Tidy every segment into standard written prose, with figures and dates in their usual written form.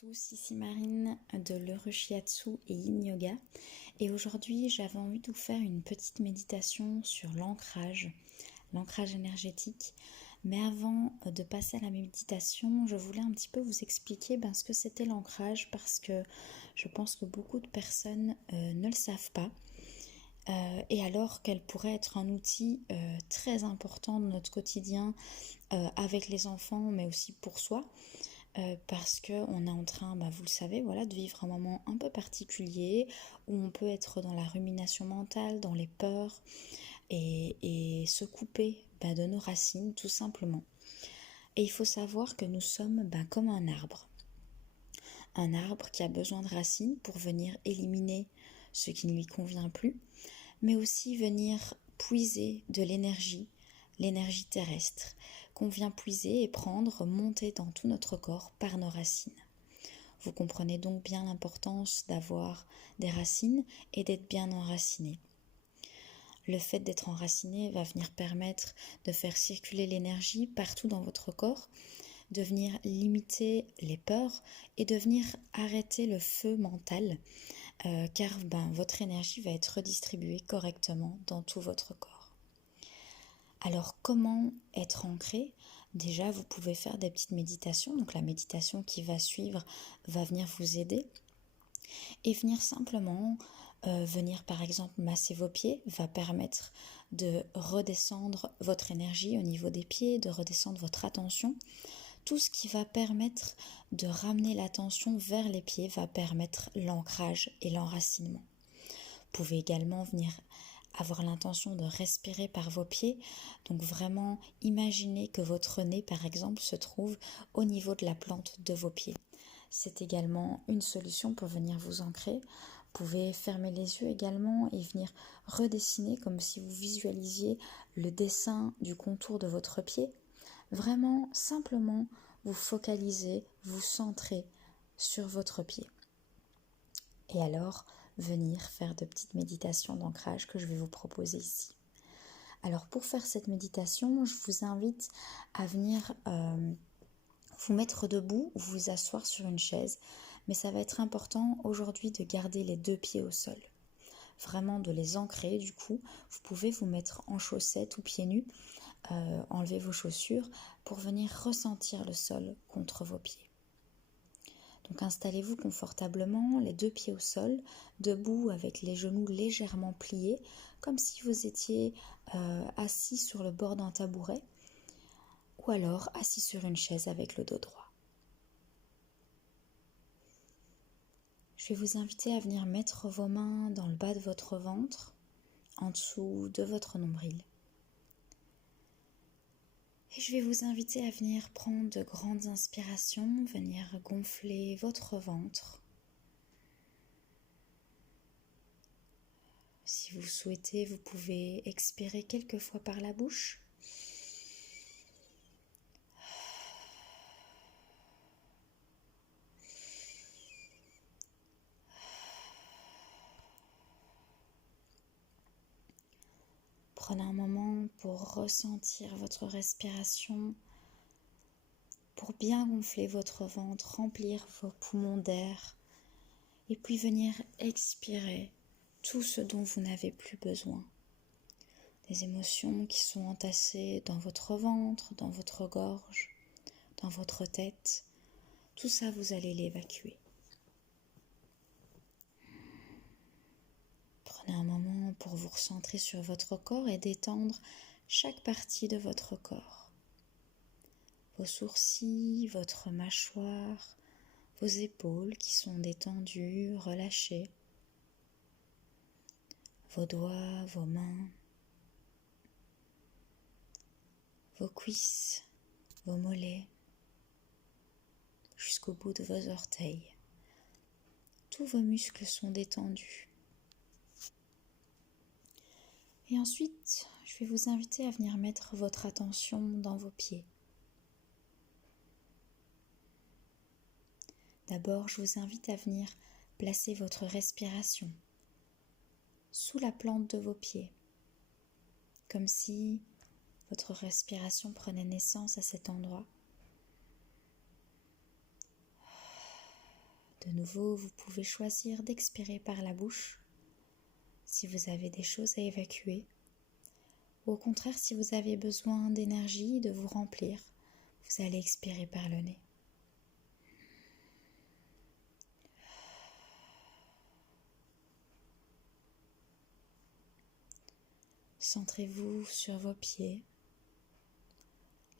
tous, ici Marine de l'Heureux Shiatsu et Yin Yoga, et aujourd'hui j'avais envie de vous faire une petite méditation sur l'ancrage énergétique. Mais avant de passer à la méditation, je voulais un petit peu vous expliquer ce que c'était l'ancrage, parce que je pense que beaucoup de personnes ne le savent pas. Et alors qu'elle pourrait être un outil très important de notre quotidien avec les enfants, mais aussi pour soi. Parce qu'on est en train, vous le savez, de vivre un moment un peu particulier où on peut être dans la rumination mentale, dans les peurs et se couper de nos racines tout simplement. Et il faut savoir que nous sommes comme un arbre qui a besoin de racines pour venir éliminer ce qui ne lui convient plus, mais aussi venir puiser de l'énergie terrestre, qu'on vient puiser et prendre, monter dans tout notre corps par nos racines. Vous comprenez donc bien l'importance d'avoir des racines et d'être bien enraciné. Le fait d'être enraciné va venir permettre de faire circuler l'énergie partout dans votre corps, de venir limiter les peurs et de venir arrêter le feu mental, car votre énergie va être redistribuée correctement dans tout votre corps. Alors, comment être ancré ? Déjà, vous pouvez faire des petites méditations. Donc, la méditation qui va suivre va venir vous aider. Et venir simplement, venir par exemple masser vos pieds, va permettre de redescendre votre énergie au niveau des pieds, de redescendre votre attention. Tout ce qui va permettre de ramener l'attention vers les pieds va permettre l'ancrage et l'enracinement. Vous pouvez également venir avoir l'intention de respirer par vos pieds, donc vraiment imaginez que votre nez par exemple se trouve au niveau de la plante de vos pieds. C'est également une solution pour venir vous ancrer. Vous pouvez fermer les yeux également et venir redessiner comme si vous visualisiez le dessin du contour de votre pied. Vraiment simplement vous focalisez, vous centrez sur votre pied. Et alors, venir faire de petites méditations d'ancrage que je vais vous proposer ici. Alors pour faire cette méditation, je vous invite à venir vous mettre debout ou vous asseoir sur une chaise, mais ça va être important aujourd'hui de garder les deux pieds au sol. Vraiment de les ancrer, du coup, vous pouvez vous mettre en chaussettes ou pieds nus, enlever vos chaussures pour venir ressentir le sol contre vos pieds. Donc installez-vous confortablement, les deux pieds au sol, debout avec les genoux légèrement pliés, comme si vous étiez assis sur le bord d'un tabouret, ou alors assis sur une chaise avec le dos droit. Je vais vous inviter à venir mettre vos mains dans le bas de votre ventre, en dessous de votre nombril. Et je vais vous inviter à venir prendre de grandes inspirations, venir gonfler votre ventre. Si vous souhaitez, vous pouvez expirer quelques fois par la bouche. Prenez un moment pour ressentir votre respiration, pour bien gonfler votre ventre, remplir vos poumons d'air et puis venir expirer tout ce dont vous n'avez plus besoin. Des émotions qui sont entassées dans votre ventre, dans votre gorge, dans votre tête, tout ça vous allez l'évacuer. Prenez un moment pour vous recentrer sur votre corps et détendre chaque partie de votre corps. Vos sourcils, votre mâchoire, vos épaules qui sont détendues, relâchées, vos doigts, vos mains, vos cuisses, vos mollets, jusqu'au bout de vos orteils. Tous vos muscles sont détendus. Et ensuite, je vais vous inviter à venir mettre votre attention dans vos pieds. D'abord, je vous invite à venir placer votre respiration sous la plante de vos pieds, comme si votre respiration prenait naissance à cet endroit. De nouveau, vous pouvez choisir d'expirer par la bouche si vous avez des choses à évacuer. Ou au contraire, si vous avez besoin d'énergie, de vous remplir, vous allez expirer par le nez. Centrez-vous sur vos pieds,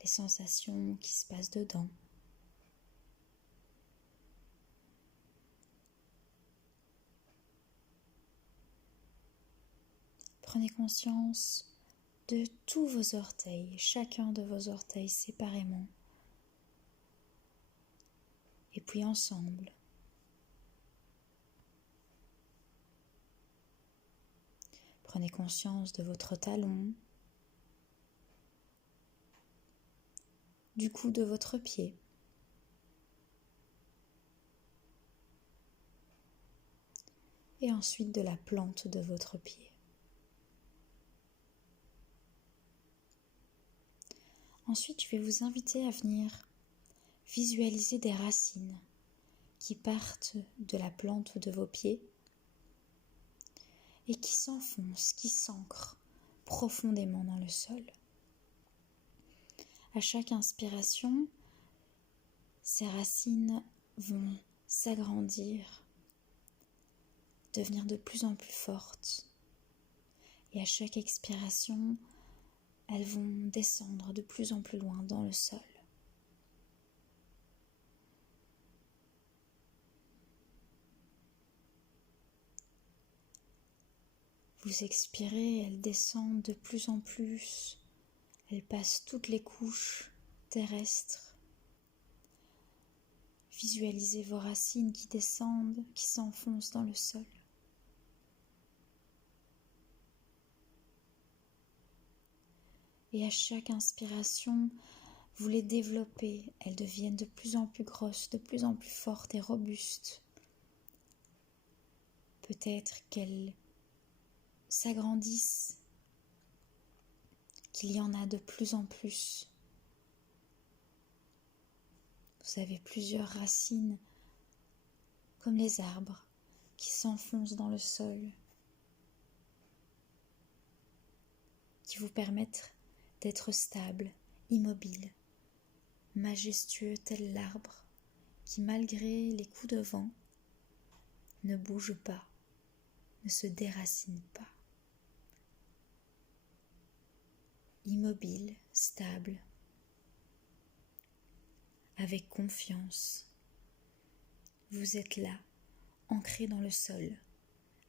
les sensations qui se passent dedans. Prenez conscience de tous vos orteils, chacun de vos orteils séparément, et puis ensemble. Prenez conscience de votre talon, du cou de votre pied, et ensuite de la plante de votre pied. Ensuite, je vais vous inviter à venir visualiser des racines qui partent de la plante de vos pieds et qui s'enfoncent, qui s'ancrent profondément dans le sol. À chaque inspiration, ces racines vont s'agrandir, devenir de plus en plus fortes. Et à chaque expiration, elles vont descendre de plus en plus loin dans le sol. Vous expirez, elles descendent de plus en plus. Elles passent toutes les couches terrestres. Visualisez vos racines qui descendent, qui s'enfoncent dans le sol. Et à chaque inspiration, vous les développez. Elles deviennent de plus en plus grosses, de plus en plus fortes et robustes. Peut-être qu'elles s'agrandissent, qu'il y en a de plus en plus. Vous avez plusieurs racines, comme les arbres, qui s'enfoncent dans le sol, qui vous permettent d'être stable, immobile, majestueux tel l'arbre qui, malgré les coups de vent, ne bouge pas, ne se déracine pas. Immobile, stable, avec confiance. Vous êtes là, ancré dans le sol,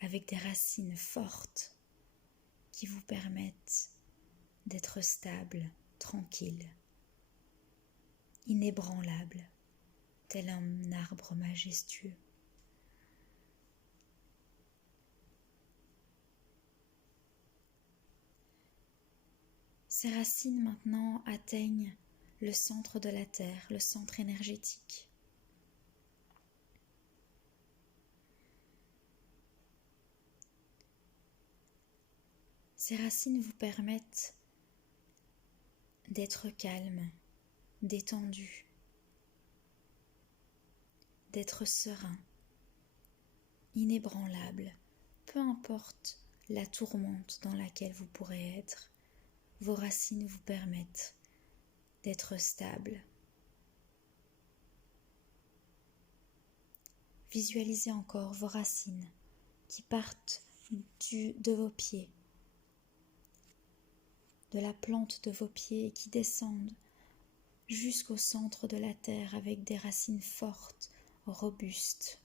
avec des racines fortes qui vous permettent d'être stable, tranquille, inébranlable, tel un arbre majestueux. Ces racines maintenant atteignent le centre de la Terre, le centre énergétique. Ces racines vous permettent d'être calme, détendu, d'être serein, inébranlable, peu importe la tourmente dans laquelle vous pourrez être. Vos racines vous permettent d'être stable. Visualisez encore vos racines qui partent de vos pieds, de la plante de vos pieds et qui descendent jusqu'au centre de la terre avec des racines fortes, robustes.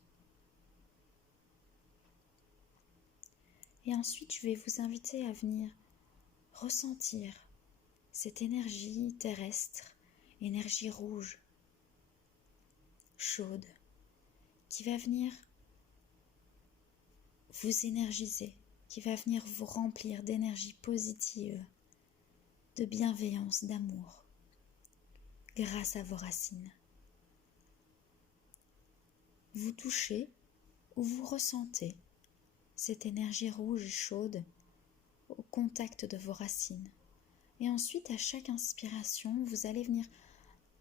Et ensuite, je vais vous inviter à venir ressentir cette énergie terrestre, énergie rouge, chaude, qui va venir vous énergiser, qui va venir vous remplir d'énergie positive, de bienveillance, d'amour, grâce à vos racines. Vous touchez ou vous ressentez cette énergie rouge et chaude au contact de vos racines. Et ensuite, à chaque inspiration, vous allez venir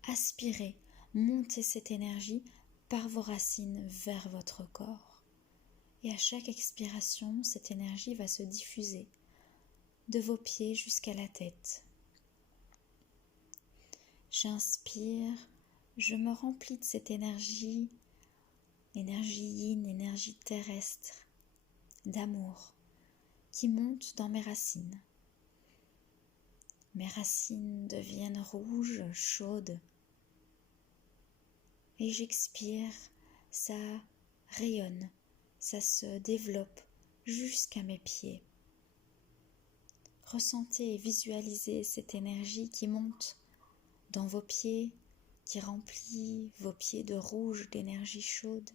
aspirer, monter cette énergie par vos racines vers votre corps. Et à chaque expiration, cette énergie va se diffuser de vos pieds jusqu'à la tête. J'inspire, je me remplis de cette énergie yin, énergie terrestre, d'amour, qui monte dans mes racines. Mes racines deviennent rouges, chaudes, et j'expire, ça rayonne, ça se développe jusqu'à mes pieds. Ressentez et visualisez cette énergie qui monte dans vos pieds, qui remplit vos pieds de rouge, d'énergie chaude.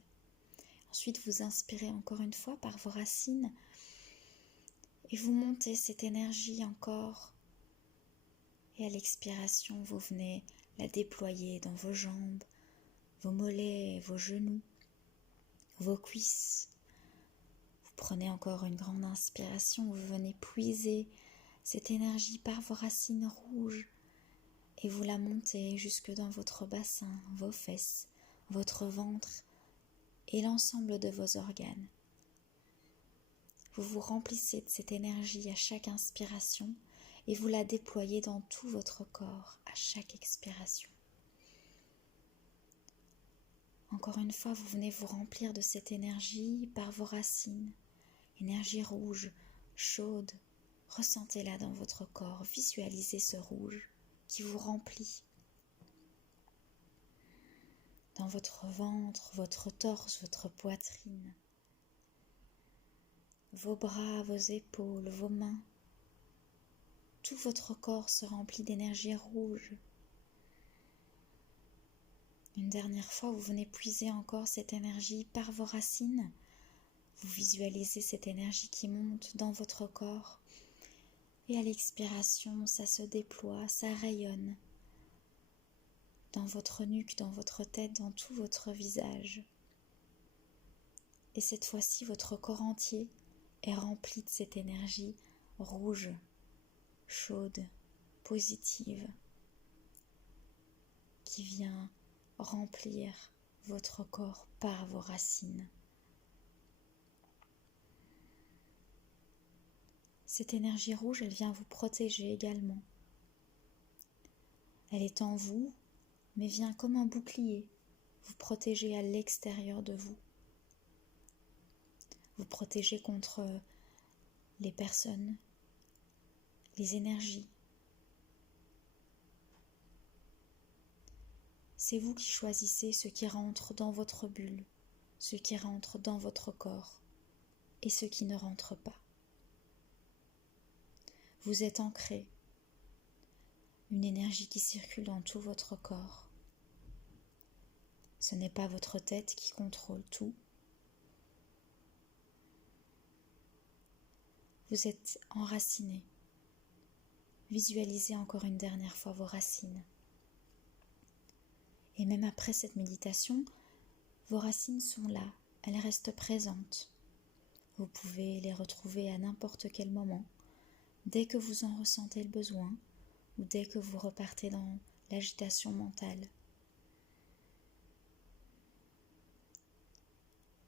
Ensuite, vous inspirez encore une fois par vos racines et vous montez cette énergie encore. Et à l'expiration, vous venez la déployer dans vos jambes, vos mollets, vos genoux, vos cuisses. Vous prenez encore une grande inspiration, vous venez puiser cette énergie par vos racines rouges et vous la montez jusque dans votre bassin, vos fesses, votre ventre et l'ensemble de vos organes. Vous vous remplissez de cette énergie à chaque inspiration et vous la déployez dans tout votre corps à chaque expiration. Encore une fois, vous venez vous remplir de cette énergie par vos racines, énergie rouge, chaude. Ressentez-la dans votre corps, visualisez ce rouge qui vous remplit. Dans votre ventre, votre torse, votre poitrine, vos bras, vos épaules, vos mains. Tout votre corps se remplit d'énergie rouge. Une dernière fois, vous venez puiser encore cette énergie par vos racines. Vous visualisez cette énergie qui monte dans votre corps. Et à l'expiration, ça se déploie, ça rayonne dans votre nuque, dans votre tête, dans tout votre visage. Et cette fois-ci, votre corps entier est rempli de cette énergie rouge, chaude, positive, qui vient remplir votre corps par vos racines. Cette énergie rouge, elle vient vous protéger également. Elle est en vous, mais vient comme un bouclier, vous protéger à l'extérieur de vous. Vous protéger contre les personnes, les énergies. C'est vous qui choisissez ce qui rentre dans votre bulle, ce qui rentre dans votre corps et ce qui ne rentre pas. Vous êtes ancré, une énergie qui circule dans tout votre corps. Ce n'est pas votre tête qui contrôle tout. Vous êtes enraciné. Visualisez encore une dernière fois vos racines. Et même après cette méditation, vos racines sont là, elles restent présentes. Vous pouvez les retrouver à n'importe quel moment, dès que vous en ressentez le besoin ou dès que vous repartez dans l'agitation mentale.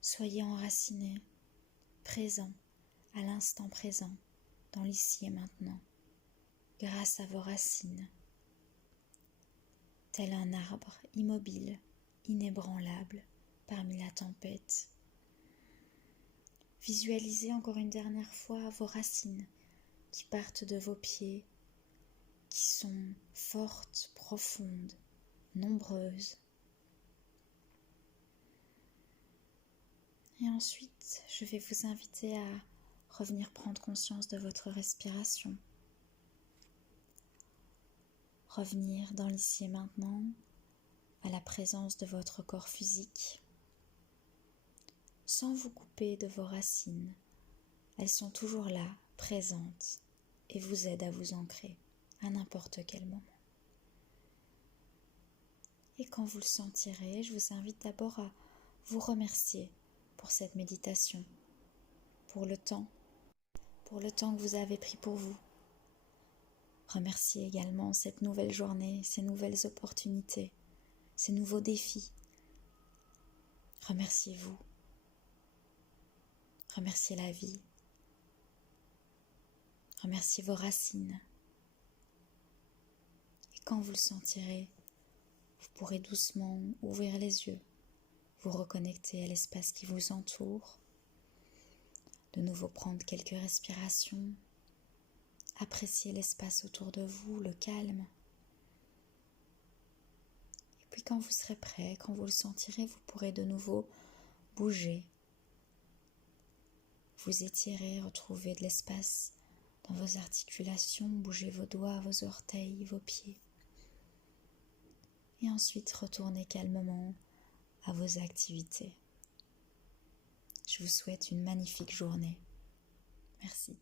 Soyez enracinés, présents, à l'instant présent, dans l'ici et maintenant, grâce à vos racines, tel un arbre immobile, inébranlable, parmi la tempête. Visualisez encore une dernière fois vos racines qui partent de vos pieds, qui sont fortes, profondes, nombreuses. Et ensuite, je vais vous inviter à revenir prendre conscience de votre respiration. Revenir dans l'ici et maintenant, à la présence de votre corps physique, sans vous couper de vos racines. Elles sont toujours là, présentes, et vous aident à vous ancrer à n'importe quel moment. Et quand vous le sentirez, je vous invite d'abord à vous remercier pour cette méditation, pour le temps que vous avez pris pour vous. Remerciez également cette nouvelle journée, ces nouvelles opportunités, ces nouveaux défis Remerciez-vous. Remerciez la vie. Remerciez vos racines. Et quand vous le sentirez, vous pourrez doucement ouvrir les yeux, vous reconnecter à l'espace qui vous entoure, de nouveau prendre quelques respirations, apprécier l'espace autour de vous, le calme. Et puis quand vous serez prêt, quand vous le sentirez, vous pourrez de nouveau bouger, vous étirer, retrouver de l'espace dans vos articulations, bouger vos doigts, vos orteils, vos pieds. Et ensuite retournez calmement à vos activités. Je vous souhaite une magnifique journée. Merci.